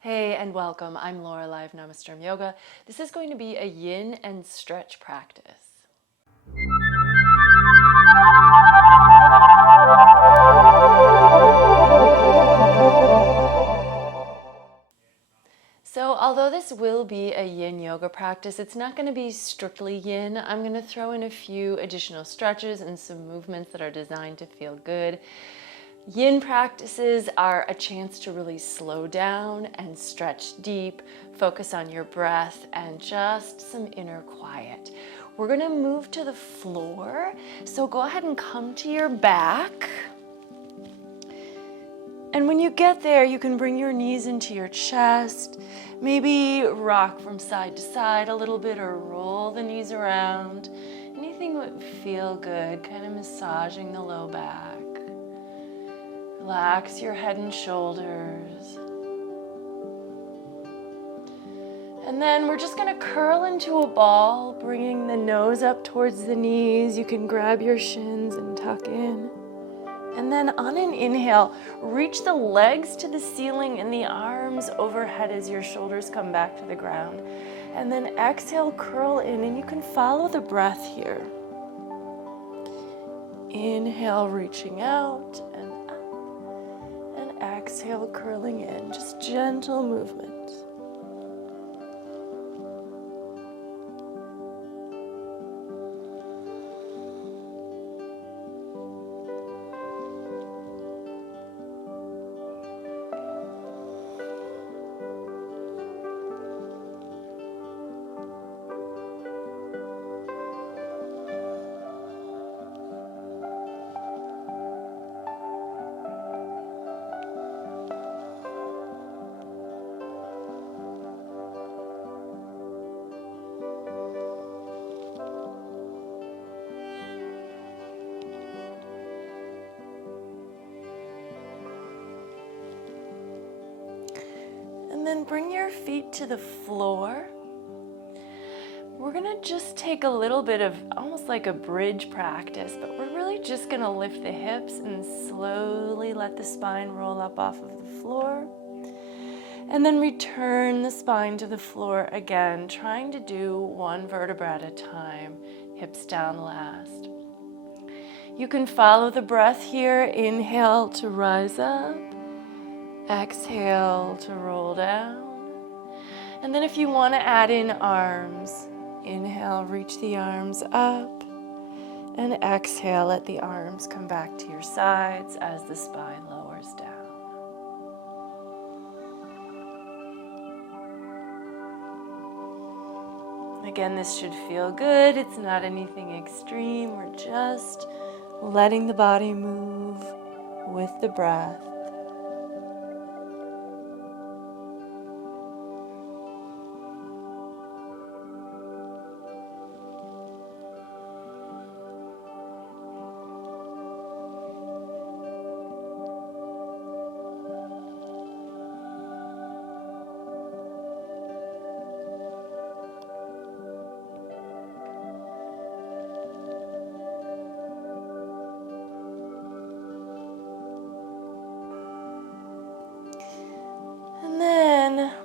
Hey and welcome. I'm Laura Live Namasturm Yoga. This is going to be a yin and stretch practice. So although this will be a yin yoga practice, it's not going to be strictly yin. I'm going to throw in a few additional stretches and some movements that are designed to feel good. Yin practices are a chance to really slow down and stretch deep, focus on your breath, and just some inner quiet. We're going to move to the floor, so go ahead and come to your back. And when you get there, you can bring your knees into your chest, maybe rock from side to side a little bit or roll the knees around. Anything would feel good, kind of massaging the low back. Relax your head and shoulders. And then we're just going to curl into a ball, bringing the nose up towards the knees. You can grab your shins and tuck in. And then on an inhale, reach the legs to the ceiling and the arms overhead as your shoulders come back to the ground. And then exhale, curl in, and you can follow the breath here. Inhale, reaching out and up. And exhale, curling in. Just gentle movements. And then bring your feet to the floor. We're gonna just take a little bit of almost like a bridge practice, but we're really just gonna lift the hips and slowly let the spine roll up off of the floor. And then return the spine to the floor again, trying to do one vertebra at a time, hips down last. You can follow the breath here. Inhale to rise up. Exhale to roll down. And then if you want to add in arms, inhale, reach the arms up. And exhale, let the arms come back to your sides as the spine lowers down. Again, this should feel good. It's not anything extreme. We're just letting the body move with the breath.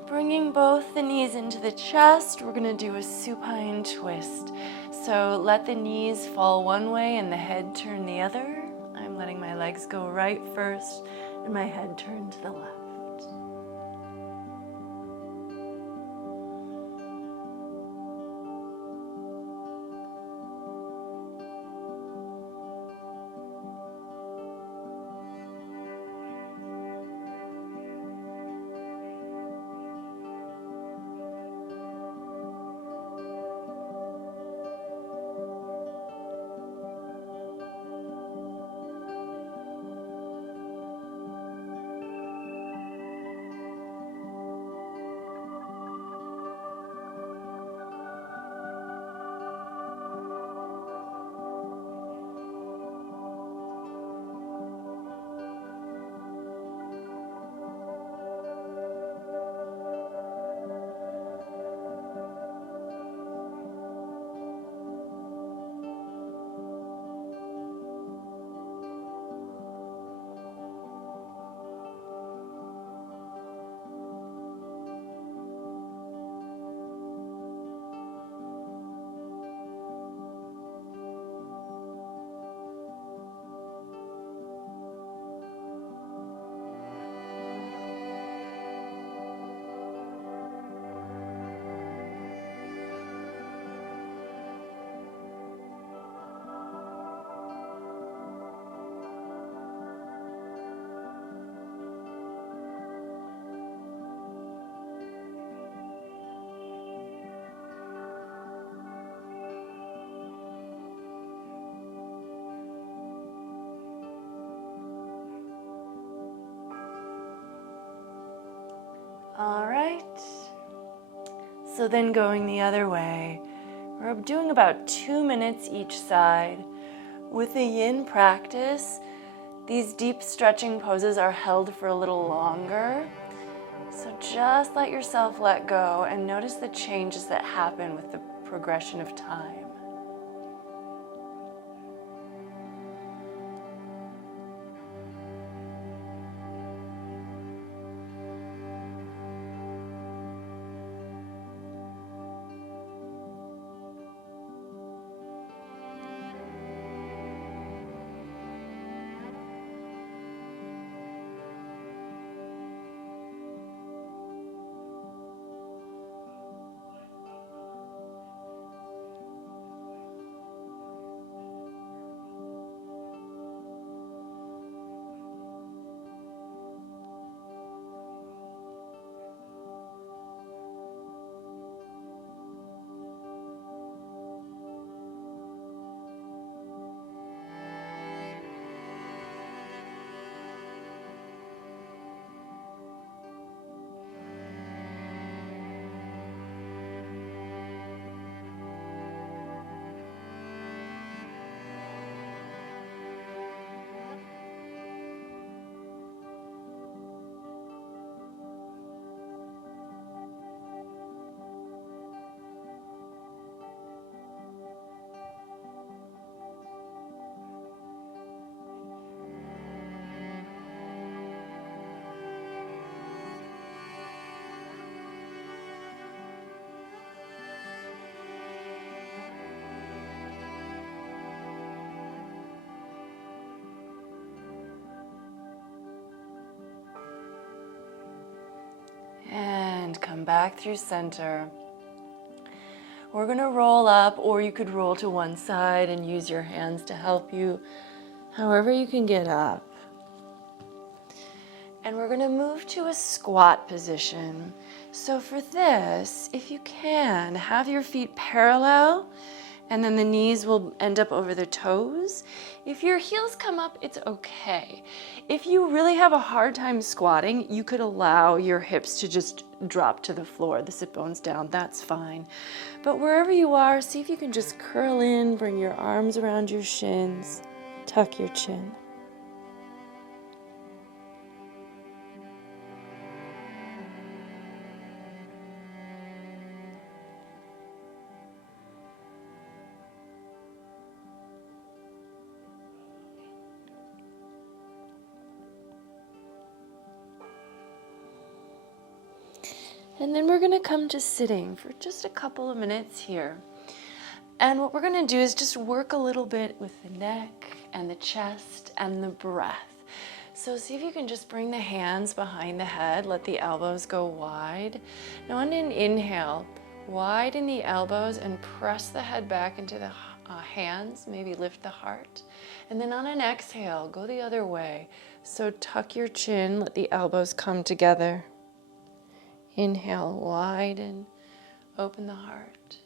Bringing both the knees into the chest, we're going to do a supine twist. So let the knees fall one way and the head turn the other. I'm letting my legs go right first and my head turn to the left. All right. So then going the other way, we're doing about 2 minutes each side. With the Yin practice, these deep stretching poses are held for a little longer. So just let yourself let go and notice the changes that happen with the progression of time. And come back through center. We're going to roll up, or you could roll to one side and use your hands to help you, however you can get up. And we're going to move to a squat position. So for this, if you can, have your feet parallel, and then the knees will end up over the toes. If your heels come up, it's okay. If you really have a hard time squatting, you could allow your hips to just drop to the floor, the sit bones down, that's fine. But wherever you are, see if you can just curl in, bring your arms around your shins, tuck your chin. And then we're going to come to sitting for just a couple of minutes here. And what we're going to do is just work a little bit with the neck and the chest and the breath. So see if you can just bring the hands behind the head, let the elbows go wide. Now on an inhale, widen the elbows and press the head back into the hands, maybe lift the heart. And then on an exhale, go the other way. So tuck your chin, let the elbows come together. Inhale, widen, open the heart.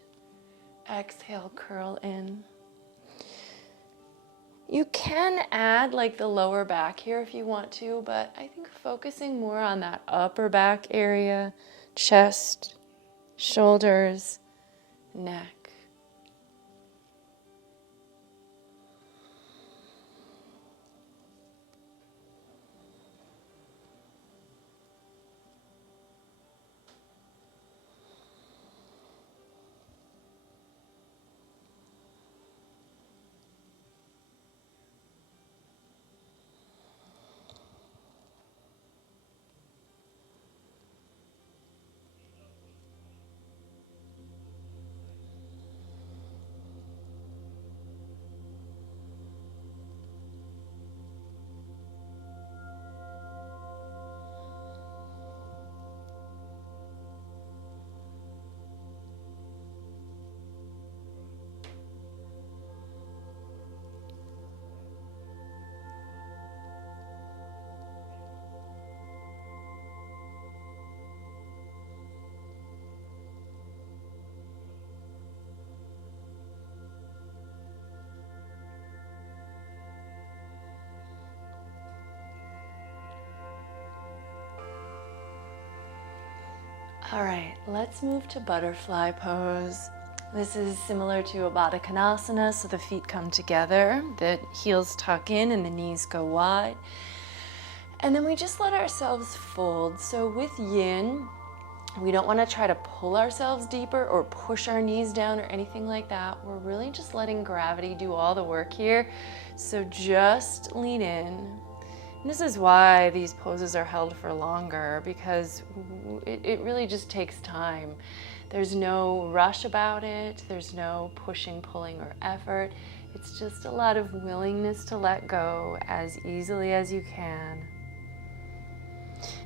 Exhale, curl in. You can add like the lower back here if you want to, but I think focusing more on that upper back area, chest, shoulders, neck. All right, let's move to butterfly pose. This is similar to a Baddha Konasana, so the feet come together, the heels tuck in and the knees go wide. And then we just let ourselves fold. So with yin, we don't want to try to pull ourselves deeper or push our knees down or anything like that. We're really just letting gravity do all the work here. So just lean in. And this is why these poses are held for longer, because it really just takes time. There's no rush about it. There's no pushing, pulling, or effort. It's just a lot of willingness to let go as easily as you can.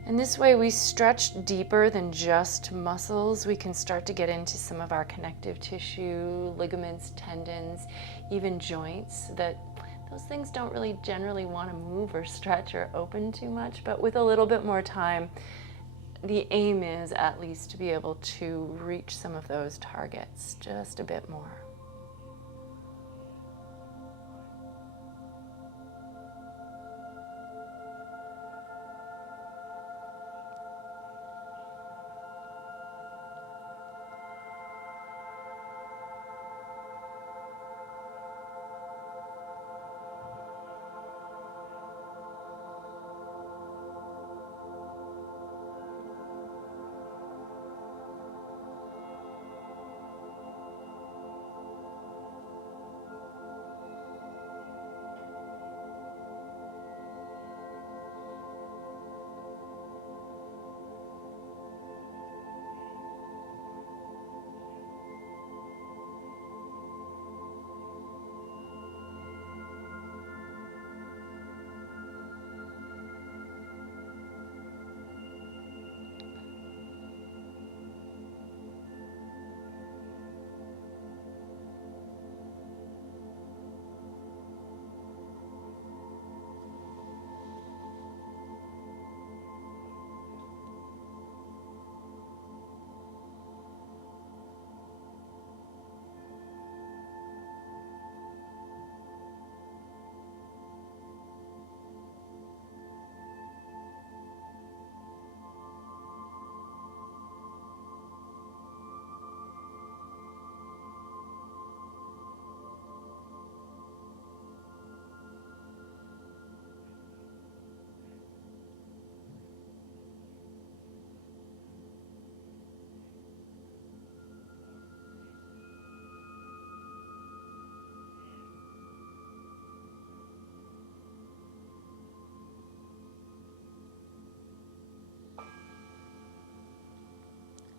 And this way we stretch deeper than just muscles. We can start to get into some of our connective tissue, ligaments, tendons, even joints that those things don't really generally want to move or stretch or open too much, but with a little bit more time, the aim is at least to be able to reach some of those targets just a bit more.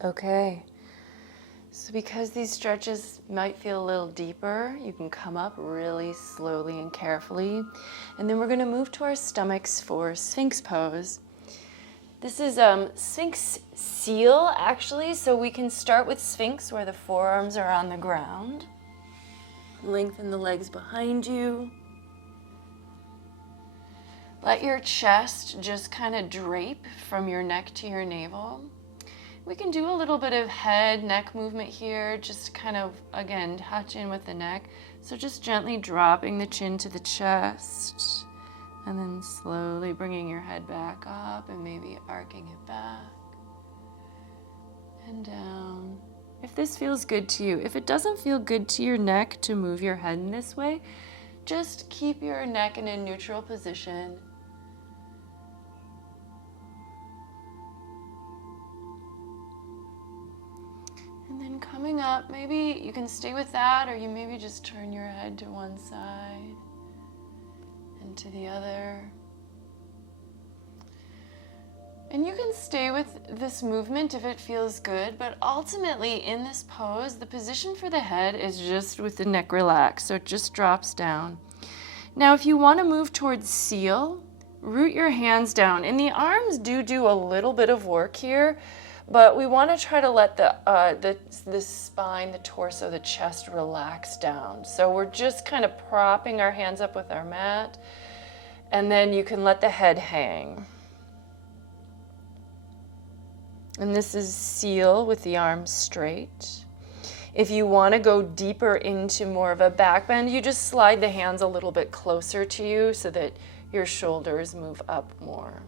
Okay, so because these stretches might feel a little deeper, you can come up really slowly and carefully. And then we're going to move to our stomachs for Sphinx pose. This is Sphinx seal, actually, so we can start with Sphinx where the forearms are on the ground. Lengthen the legs behind you. Let your chest just kind of drape from your neck to your navel. We can do a little bit of head, neck movement here, just kind of, again, touch in with the neck. So just gently dropping the chin to the chest, and then slowly bringing your head back up and maybe arcing it back and down. If this feels good to you, if it doesn't feel good to your neck to move your head in this way, just keep your neck in a neutral position. And then coming up, maybe you can stay with that, or you maybe just turn your head to one side and to the other. And you can stay with this movement if it feels good, but ultimately in this pose, the position for the head is just with the neck relaxed, so it just drops down. Now, if you want to move towards seal, root your hands down. And the arms do a little bit of work here, but we want to try to let the spine, the torso, the chest relax down. So we're just kind of propping our hands up with our mat, and then you can let the head hang. And this is seal with the arms straight. If you want to go deeper into more of a back bend, you just slide the hands a little bit closer to you so that your shoulders move up more.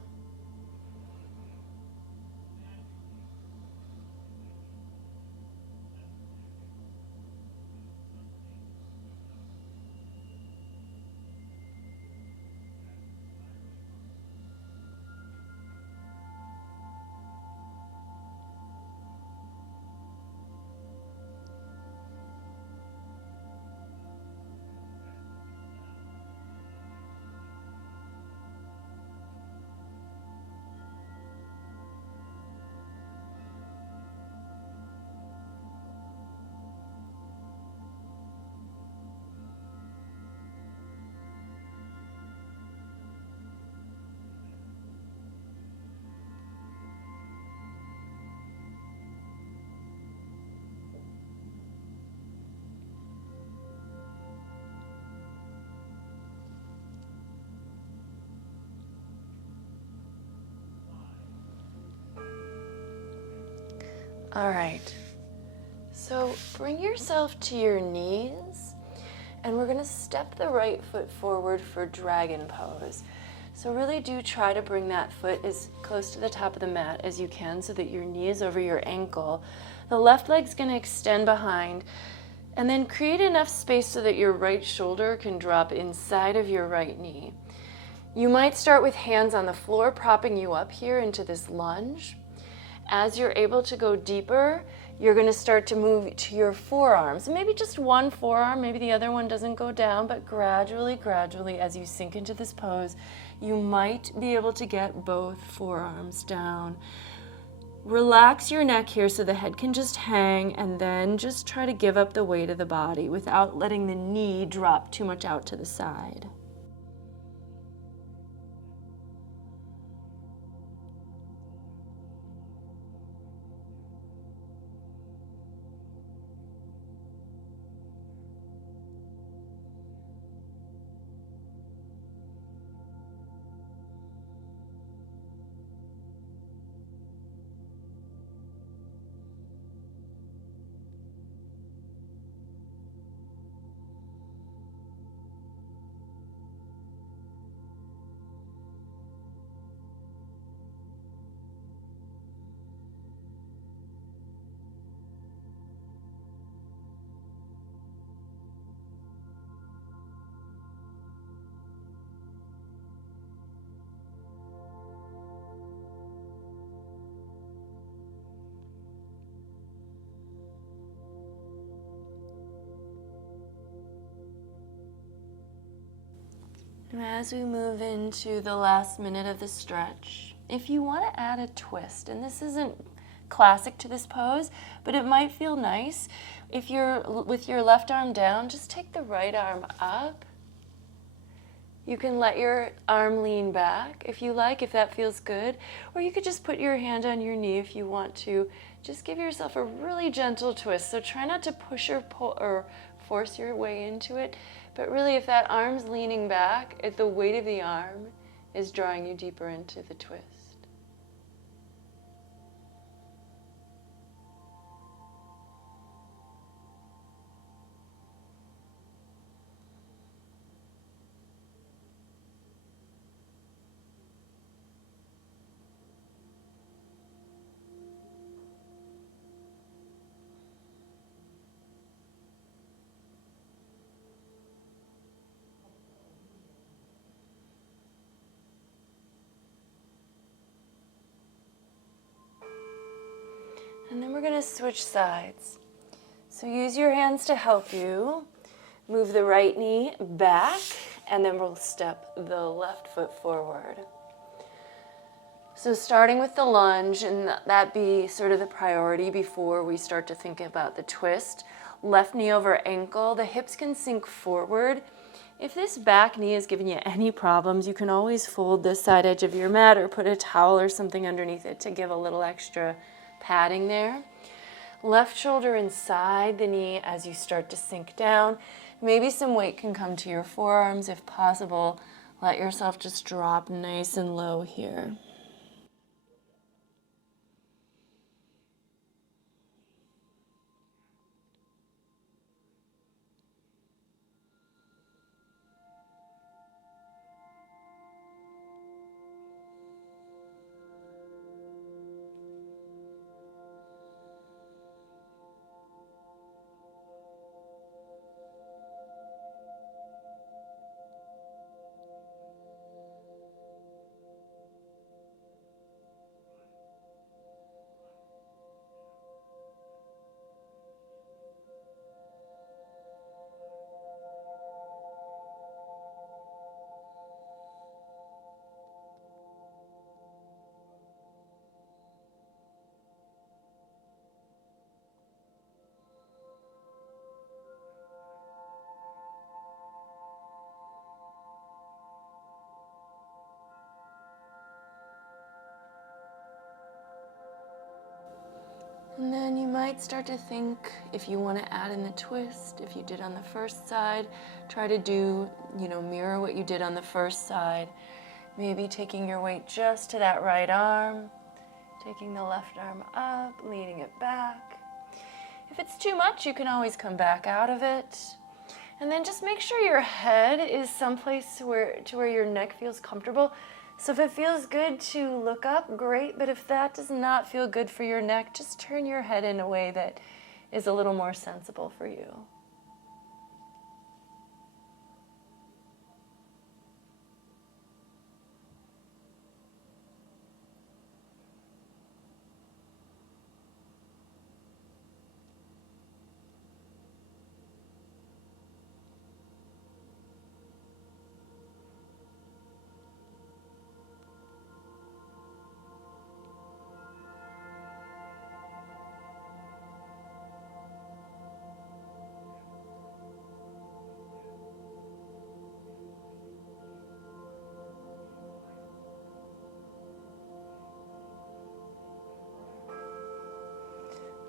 All right. So bring yourself to your knees, and we're going to step the right foot forward for dragon pose. So really do try to bring that foot as close to the top of the mat as you can so that your knee is over your ankle. The left leg's going to extend behind, and then create enough space so that your right shoulder can drop inside of your right knee. You might start with hands on the floor, propping you up here into this lunge. As you're able to go deeper, you're going to start to move to your forearms. Maybe just one forearm, maybe the other one doesn't go down, but gradually, as you sink into this pose, you might be able to get both forearms down. Relax your neck here so the head can just hang, and then just try to give up the weight of the body without letting the knee drop too much out to the side. As we move into the last minute of the stretch, if you want to add a twist, and this isn't classic to this pose, but it might feel nice, if you're with your left arm down, just take the right arm up. You can let your arm lean back if you like, if that feels good, or you could just put your hand on your knee if you want to. Just give yourself a really gentle twist. So try not to push or pull or force your way into it, but really if that arm's leaning back, if the weight of the arm is drawing you deeper into the twist. And then we're going to switch sides. So use your hands to help you. Move the right knee back, and then we'll step the left foot forward. So starting with the lunge, and that be sort of the priority before we start to think about the twist. Left knee over ankle, the hips can sink forward. If this back knee is giving you any problems, you can always fold this side edge of your mat or put a towel or something underneath it to give a little extra padding there. Left shoulder inside the knee as you start to sink down. Maybe some weight can come to your forearms if possible. Let yourself just drop nice and low here. And then you might start to think if you want to add in the twist, if you did on the first side, try to do, mirror what you did on the first side. Maybe taking your weight just to that right arm, Taking the left arm up, leaning it back. If it's too much, you can always come back out of it. And then just make sure your head is someplace where your neck feels comfortable. So if it feels good to look up, great. But if that does not feel good for your neck, just turn your head in a way that is a little more sensible for you.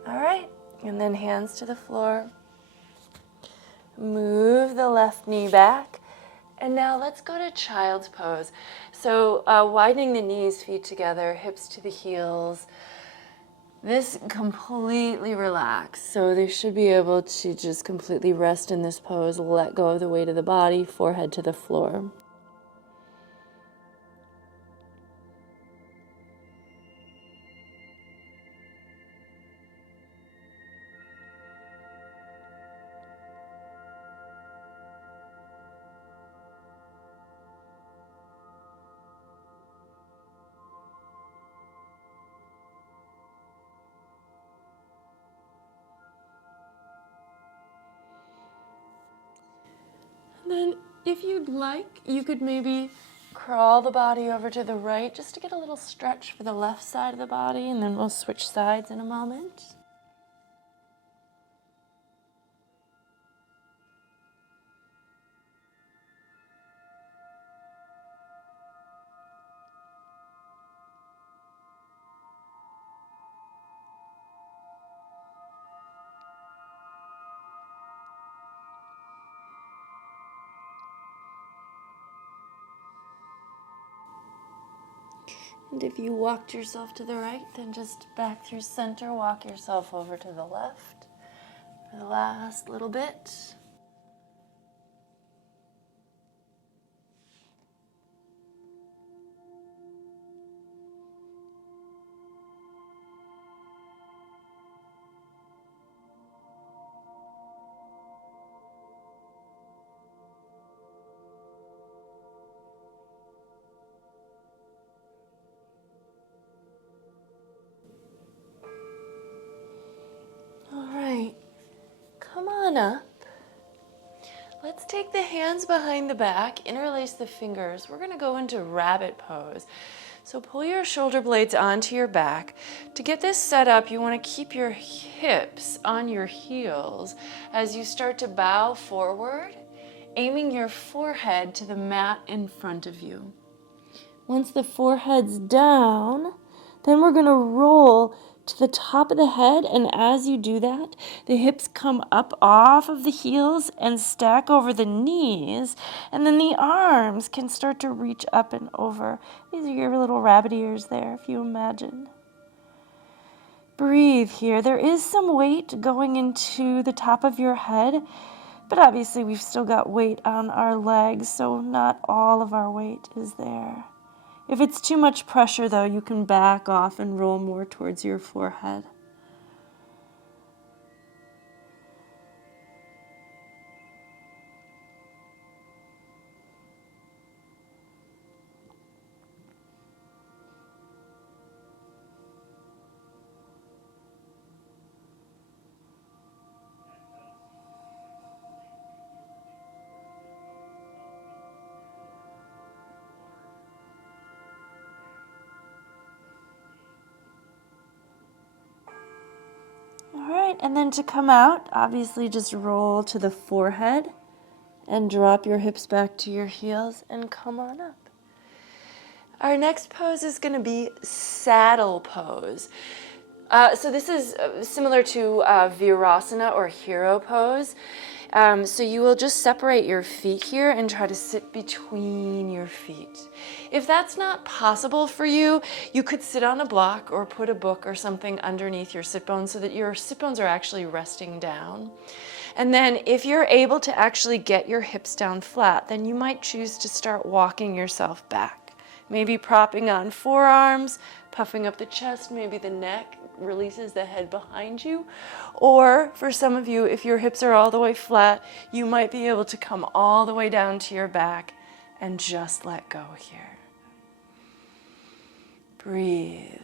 All right, and then hands to the floor. Move the left knee back. And now let's go to child's pose. So widening the knees, feet together, hips to the heels. This completely relax. So they should be able to just completely rest in this pose, let go of the weight of the body, forehead to the floor. And then if you'd like, you could maybe crawl the body over to the right just to get a little stretch for the left side of the body, and then we'll switch sides in a moment. And if you walked yourself to the right, then just back through center, walk yourself over to the left for the last little bit. All right, come on up. Let's take the hands behind the back, interlace the fingers. We're gonna go into rabbit pose. So pull your shoulder blades onto your back. To get this set up, you wanna keep your hips on your heels as you start to bow forward, aiming your forehead to the mat in front of you. Once the forehead's down, then we're gonna roll to the top of the head, and as you do that, the hips come up off of the heels and stack over the knees, and then the arms can start to reach up and over. These are your little rabbit ears there, if you imagine. Breathe here. There is some weight going into the top of your head, but obviously we've still got weight on our legs, so not all of our weight is there. If it's too much pressure, though, you can back off and roll more towards your forehead. All right, and then to come out, obviously just roll to the forehead and drop your hips back to your heels and come on up. Our next pose is going to be saddle pose. So this is similar to Virasana or hero pose. So you will just separate your feet here and try to sit between your feet. If that's not possible for you, you could sit on a block or put a book or something underneath your sit bones so that your sit bones are actually resting down. And then if you're able to actually get your hips down flat, then you might choose to start walking yourself back. Maybe propping on forearms, puffing up the chest, maybe the neck releases the head behind you. Or for some of you, if your hips are all the way flat, you might be able to come all the way down to your back and just let go here. Breathe.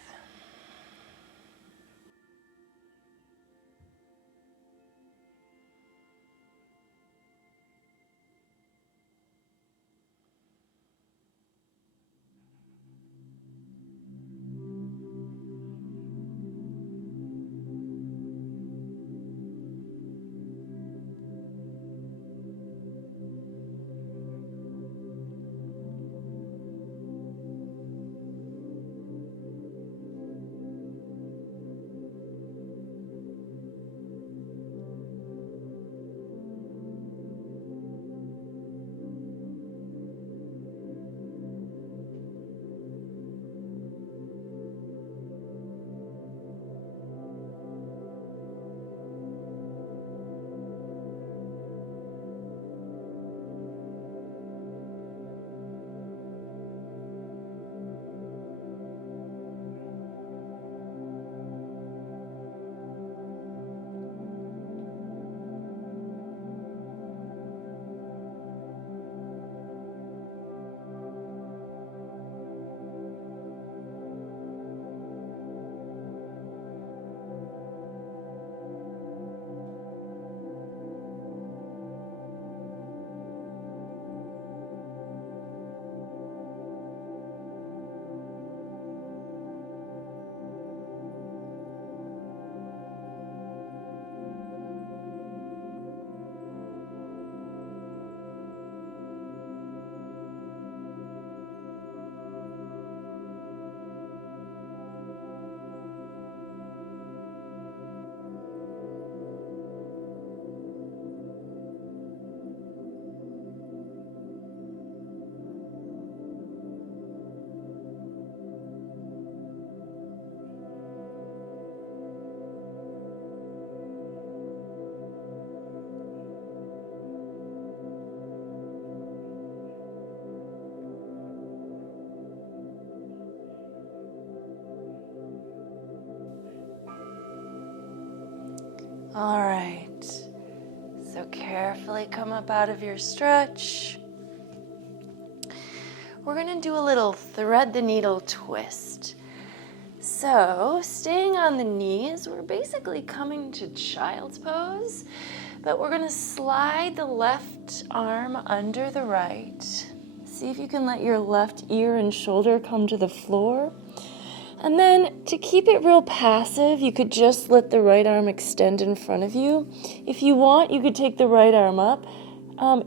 All right. So carefully come up out of your stretch. We're going to do a little thread the needle twist. So staying on the knees, we're basically coming to child's pose, but we're going to slide the left arm under the right. See if you can let your left ear and shoulder come to the floor. And then to keep it real passive, you could just let the right arm extend in front of you. If you want, you could take the right arm up.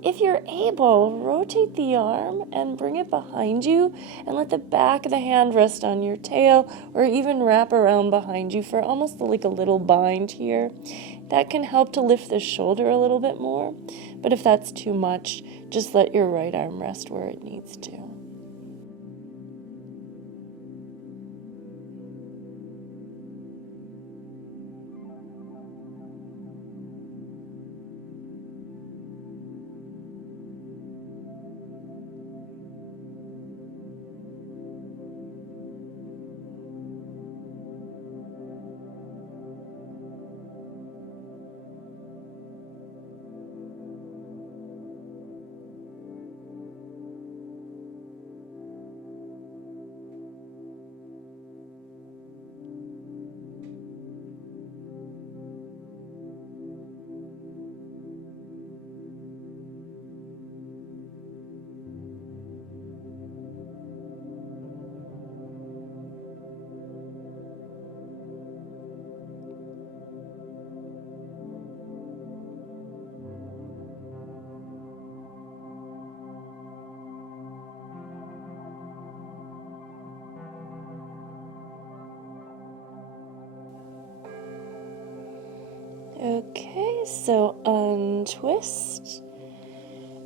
If you're able, rotate the arm and bring it behind you and let the back of the hand rest on your tail or even wrap around behind you for almost like a little bind here. That can help to lift the shoulder a little bit more. But if that's too much, just let your right arm rest where it needs to. Okay, so untwist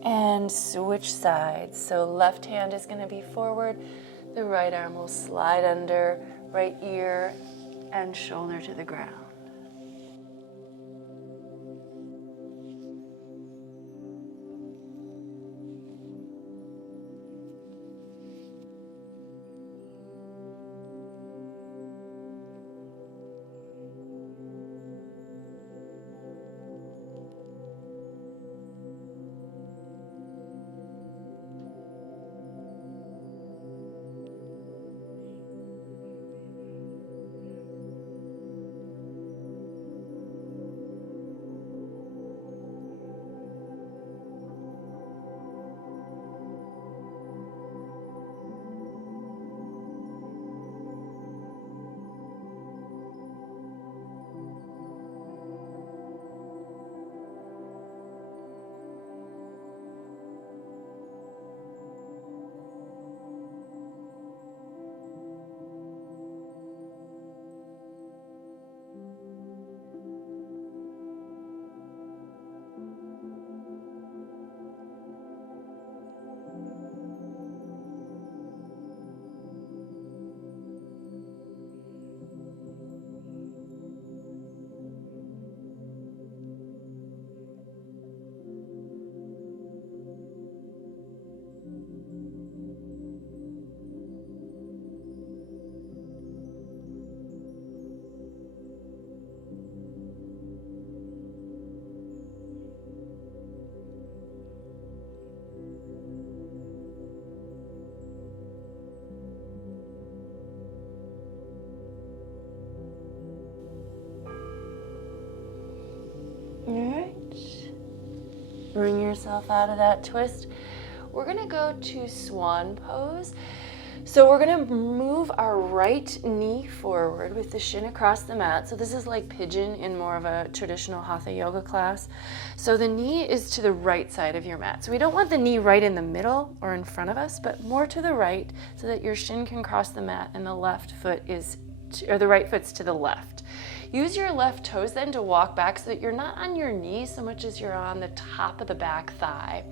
and switch sides. So left hand is going to be forward, the right arm will slide under, right ear and shoulder to the ground. All right. Bring yourself out of that twist. We're going to go to swan pose. So we're going to move our right knee forward with the shin across the mat. So this is like pigeon in more of a traditional hatha yoga class. So the knee is to the right side of your mat. So we don't want the knee right in the middle or in front of us, but more to the right so that your shin can cross the mat and the left foot is, or the right foot's to the left. Use your left toes then to walk back so that you're not on your knees so much as you're on the top of the back thigh.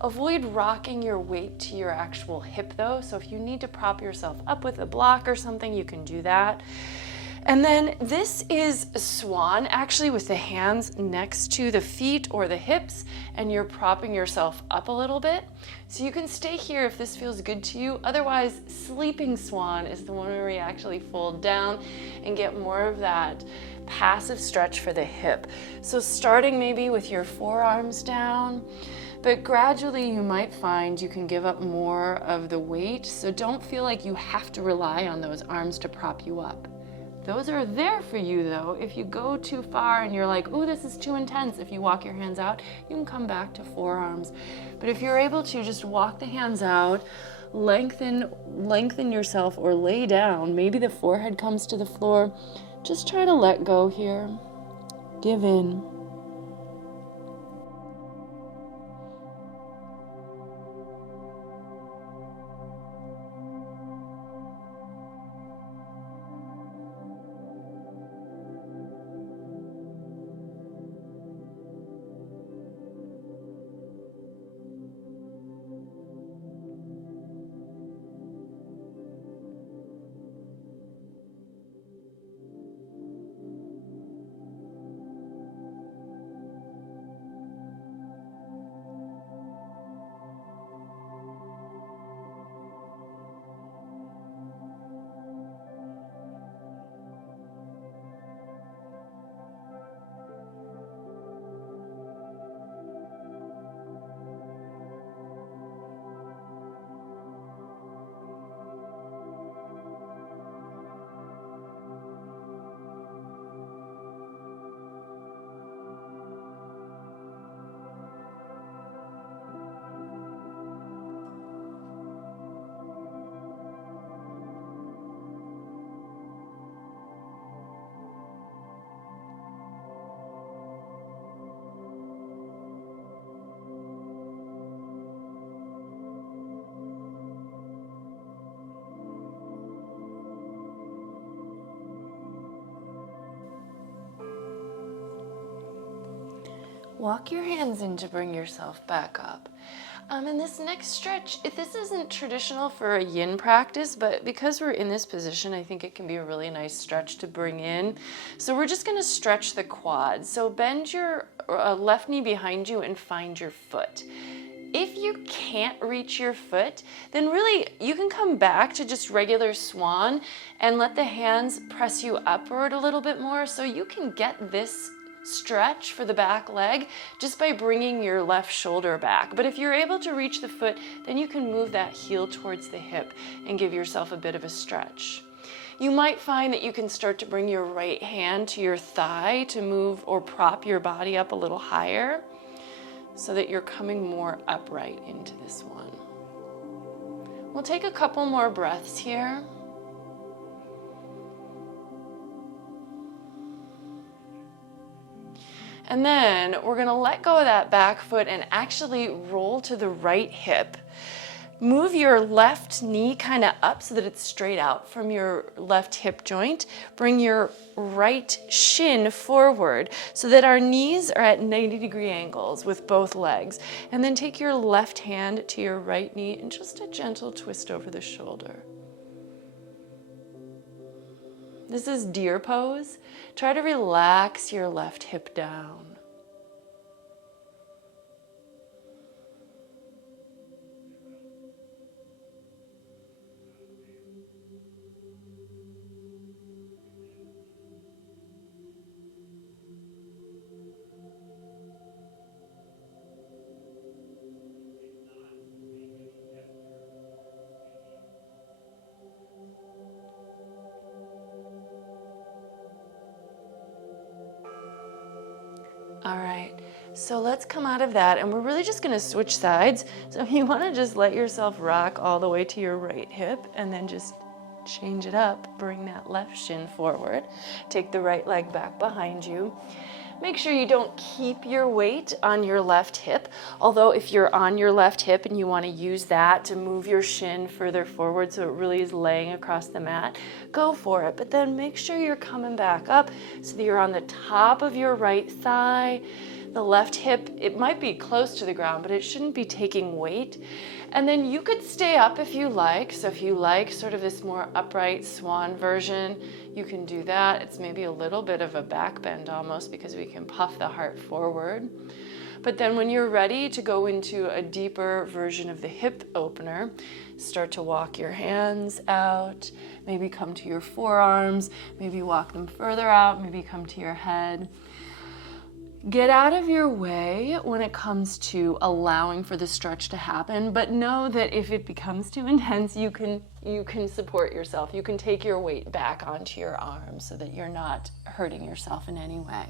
Avoid rocking your weight to your actual hip though, so if you need to prop yourself up with a block or something, you can do that. And then this is a swan, actually with the hands next to the feet or the hips, and you're propping yourself up a little bit. So you can stay here if this feels good to you. Otherwise, sleeping swan is the one where we actually fold down and get more of that passive stretch for the hip. So starting maybe with your forearms down, but gradually you might find you can give up more of the weight. So don't feel like you have to rely on those arms to prop you up. Those are there for you though. If you go too far and you're like, oh, this is too intense, if you walk your hands out, you can come back to forearms. But if you're able to just walk the hands out, lengthen yourself or lay down, maybe the forehead comes to the floor, just try to let go here. Give in. Walk your hands in to bring yourself back up. And this next stretch, this isn't traditional for a yin practice, but because we're in this position, I think it can be a really nice stretch to bring in. So we're just gonna stretch the quads. So bend your left knee behind you and find your foot. If you can't reach your foot, then really you can come back to just regular swan and let the hands press you upward a little bit more so you can get this stretch for the back leg just by bringing your left shoulder back. But if you're able to reach the foot, then you can move that heel towards the hip and give yourself a bit of a stretch. You might find that you can start to bring your right hand to your thigh to move or prop your body up a little higher so that you're coming more upright into this one. We'll take a couple more breaths here. And then we're gonna let go of that back foot and actually roll to the right hip. Move your left knee kind of up so that it's straight out from your left hip joint. Bring your right shin forward so that our knees are at 90-degree angles with both legs. And then take your left hand to your right knee and just a gentle twist over the shoulder. This is deer pose. Try to relax your left hip down. All right, so let's come out of that and we're really just gonna switch sides. So if you wanna just let yourself rock all the way to your right hip and then just change it up, bring that left shin forward. Take the right leg back behind you. Make sure you don't keep your weight on your left hip, although if you're on your left hip and you want to use that to move your shin further forward so it really is laying across the mat, go for it. But then make sure you're coming back up so that you're on the top of your right thigh. The left hip, it might be close to the ground, but it shouldn't be taking weight. And then you could stay up if you like. So if you like sort of this more upright swan version, you can do that. It's maybe a little bit of a back bend almost because we can puff the heart forward. But then when you're ready to go into a deeper version of the hip opener, start to walk your hands out, maybe come to your forearms, maybe walk them further out, maybe come to your head. Get out of your way when it comes to allowing for the stretch to happen, but know that if it becomes too intense, you can support yourself. You can take your weight back onto your arms so that you're not hurting yourself in any way.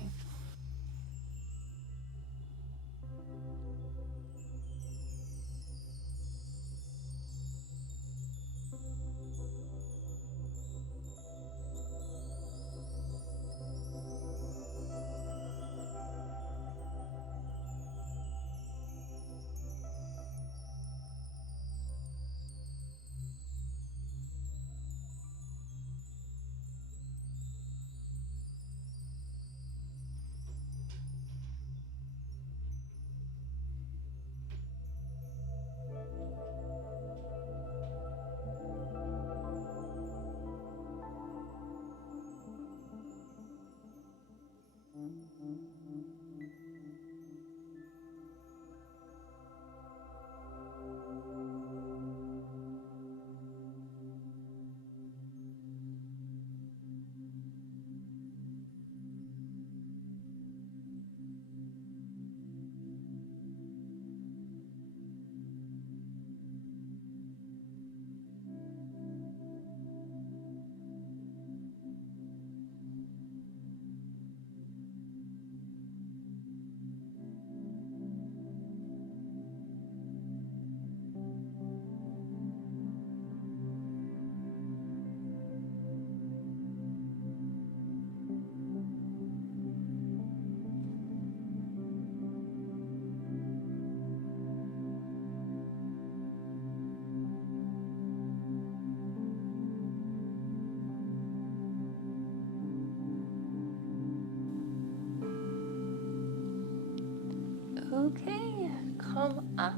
Okay, come up.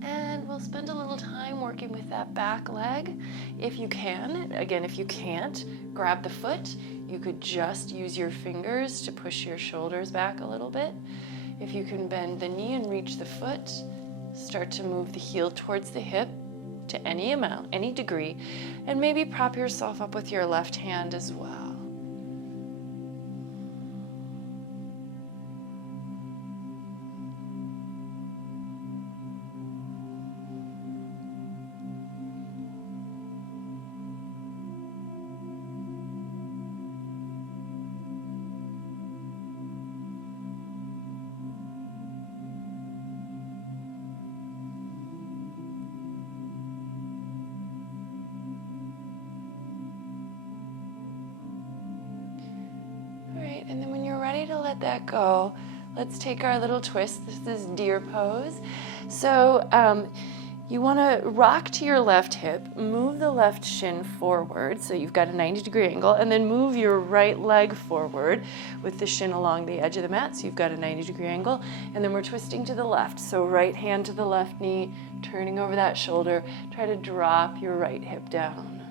And we'll spend a little time working with that back leg if you can. Again, if you can't, grab the foot. You could just use your fingers to push your shoulders back a little bit. If you can bend the knee and reach the foot, start to move the heel towards the hip to any amount, any degree, and maybe prop yourself up with your left hand as well. And then when you're ready to let that go, let's take our little twist. This is deer pose. So you want to rock to your left hip, move the left shin forward, so you've got a 90-degree angle, and then move your right leg forward with the shin along the edge of the mat, so you've got a 90-degree angle, and then we're twisting to the left. So right hand to the left knee, turning over that shoulder, try to drop your right hip down.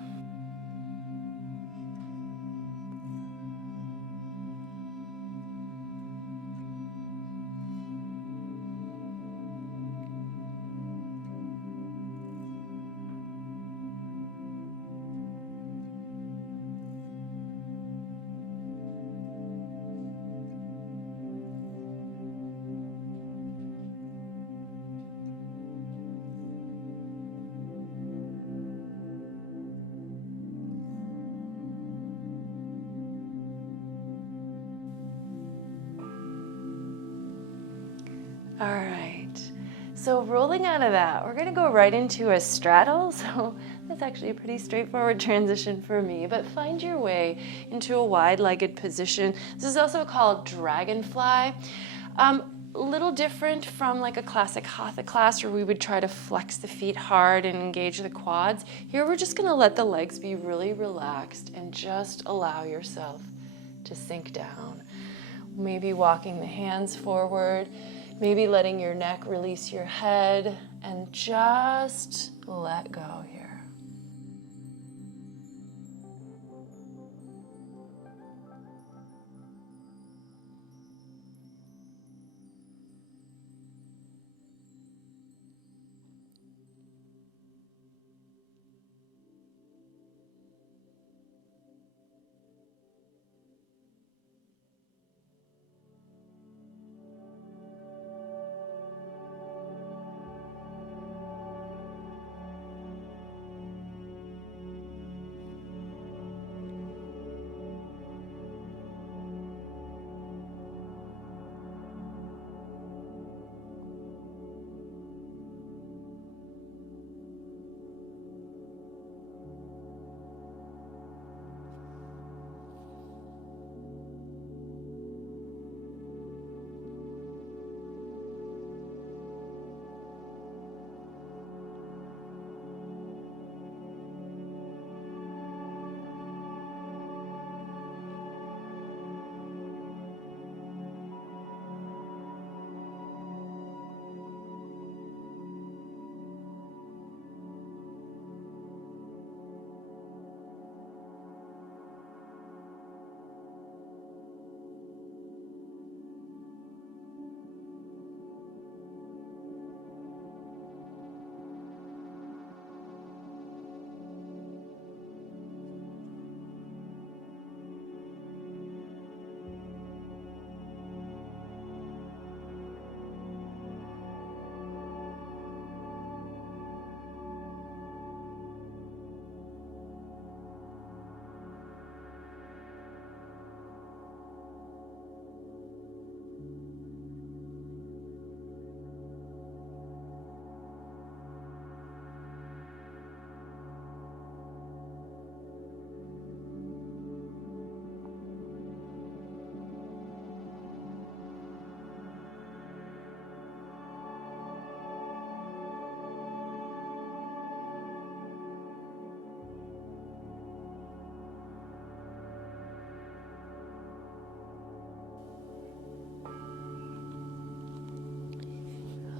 All right, so rolling out of that, we're gonna go right into a straddle. So that's actually a pretty straightforward transition for me, but find your way into a wide-legged position. This is also called dragonfly. A little different from like a classic hatha class where we would try to flex the feet hard and engage the quads. Here we're just gonna let the legs be really relaxed and just allow yourself to sink down. Maybe walking the hands forward, maybe letting your neck release your head, and just let go here.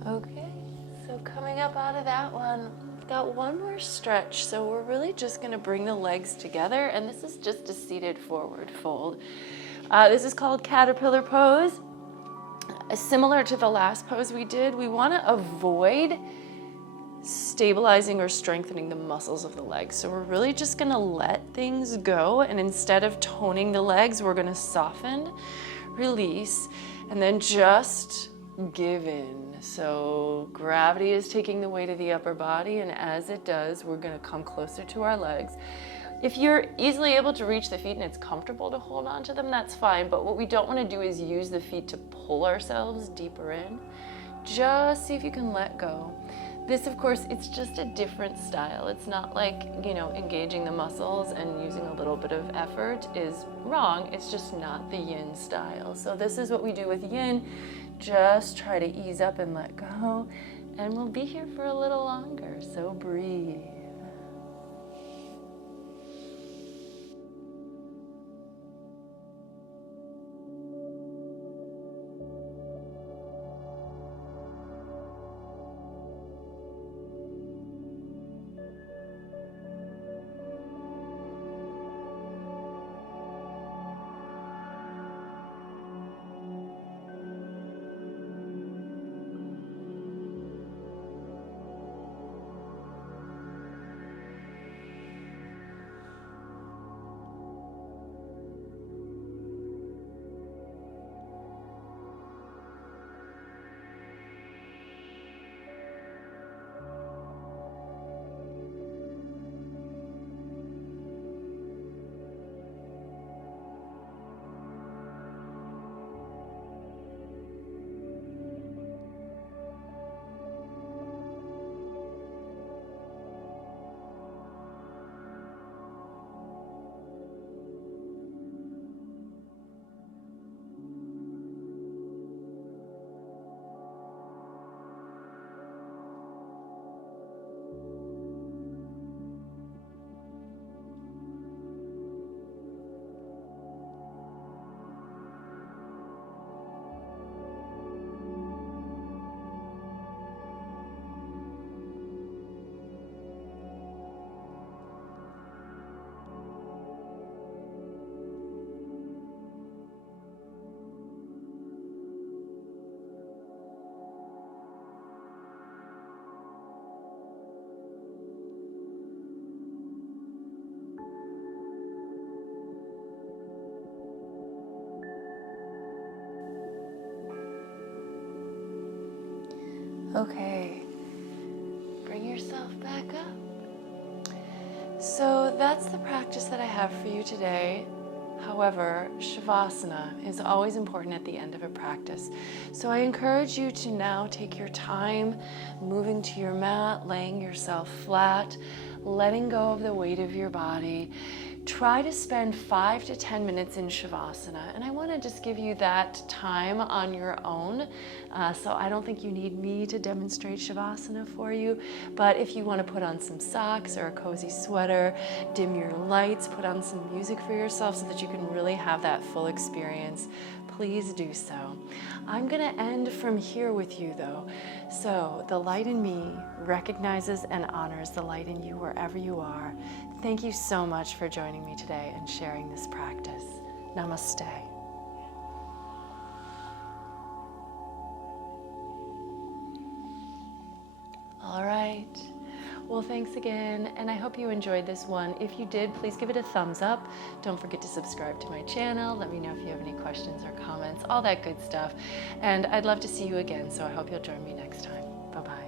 Okay, so coming up out of that one, we've got one more stretch. So we're really just going to bring the legs together, and this is just a seated forward fold. This is called caterpillar pose. Similar to the last pose we did, we want to avoid stabilizing or strengthening the muscles of the legs. So we're really just going to let things go, and instead of toning the legs, we're going to soften, release, and then just give in. So gravity is taking the weight of the upper body, and as it does, we're going to come closer to our legs. If you're easily able to reach the feet and it's comfortable to hold on to them, that's fine. But what we don't want to do is use the feet to pull ourselves deeper in. Just see if you can let go. This, of course, it's just a different style. It's not like, engaging the muscles and using a little bit of effort is wrong. It's just not the Yin style. So this is what we do with Yin. Just try to ease up and let go. And we'll be here for a little longer. So breathe. Okay, bring yourself back up. So that's the practice that I have for you today. However, Shavasana is always important at the end of a practice. So I encourage you to now take your time moving to your mat, laying yourself flat, letting go of the weight of your body. Try to spend 5 to 10 minutes in Shavasana, and I want to just give you that time on your own. So I don't think you need me to demonstrate Shavasana for you, but if you want to put on some socks or a cozy sweater, dim your lights, put on some music for yourself so that you can really have that full experience, please do so. I'm going to end from here with you though. So the light in me recognizes and honors the light in you wherever you are. Thank you so much for joining me today and sharing this practice. Namaste. All right. Well, thanks again, and I hope you enjoyed this one. If you did, please give it a thumbs up. Don't forget to subscribe to my channel. Let me know if you have any questions or comments, all that good stuff. And I'd love to see you again, so I hope you'll join me next time. Bye-bye.